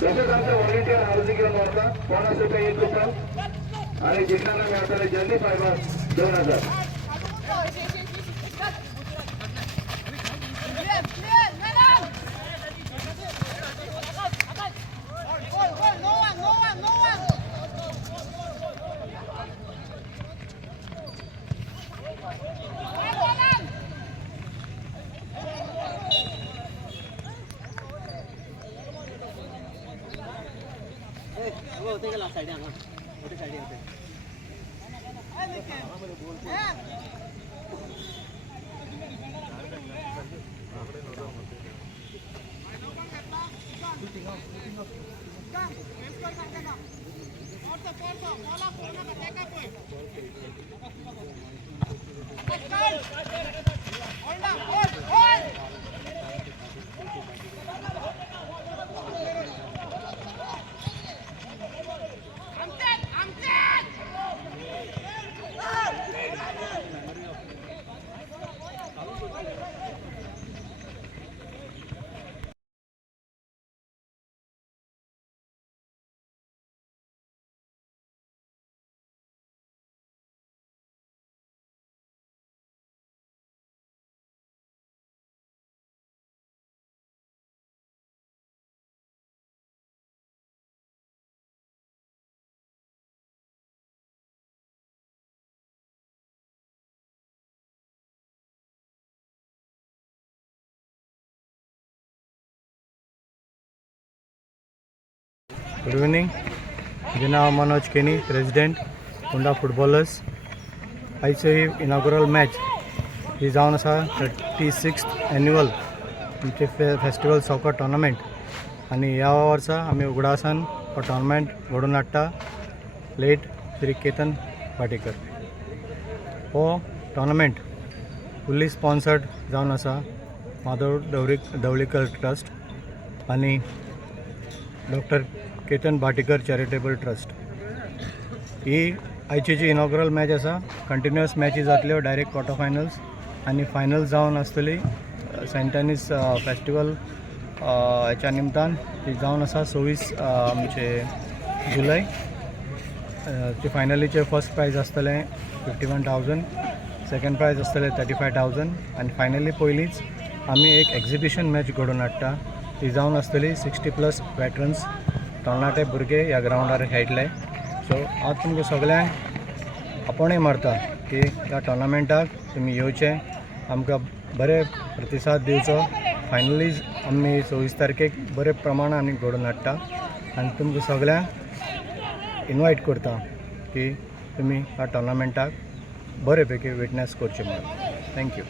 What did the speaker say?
तसेच आमचे व्हॉलेंटियर अर्ज घेऊन वरता 50 रुपये 1 रुपये आणि जिल्ह्याला मिळालेले जल्दी फायबर 2000. होते का साइड आहे ना होते साइड होते गुड इव्हनिंग. माझे नाव मनोज केनी, प्रेसिडेंट होंडा फुटबॉलर्स. आयची ही इनॉग्रल मॅच ही जावन आसा 36th एन्युअल आमचे फेस्टिवल सॉकर टॉर्नामेंट आनी ह्या वर्सा आमी उगडासान हो टॉर्नामेंट घडोवन हाडटा लेट श्री केतन भाटेकर. हो टॉर्नामेंट फुल्ली स्पॉन्सर्ड जावन आसा माधव ढवळीकर ट्रस्ट आनी डॉक्टर केतन भाटेकर चॅरिटेबल ट्रस्ट. ही आयची जी इनॉग्रल मॅच आसा कंटिन्युअस मॅची जातल्यो डायरेक्ट क्वॉर्टर फायनल्स आनी फायनल जावन आसतली सेंट टॅनिस फेस्टिवल हेच्या निमतान ती जावन आसा 26 आमचे जुलय. फायनलीचे फर्स्ट प्रायज आसतलें 51,000, सेकंड प्रायज आसतलें 35,000 आनी फायनली पयलींच आमी एक एक्झिबिशन मॅच घडोवन हाडटा. ती जावन आसतली 60+ वेटरन्स तरणाटे भुरगे ह्या ग्रावंडार खेळटले. सो हांव तुमकां सगळ्यांक आपणय मारता की ह्या टॉर्नामेंटाक तुमी येवचें, आमकां बरे प्रतिसाद दिवचो. फायनलीज आमी 26 तारखेक बरे प्रमाणान आमी घडोवन हाडटा आनी तुमकां सगळ्यांक इनवायट करता की तुमी ह्या टॉर्नामेंटाक बरे पैकी विटनेस करचे म्हणून. थँक्यू.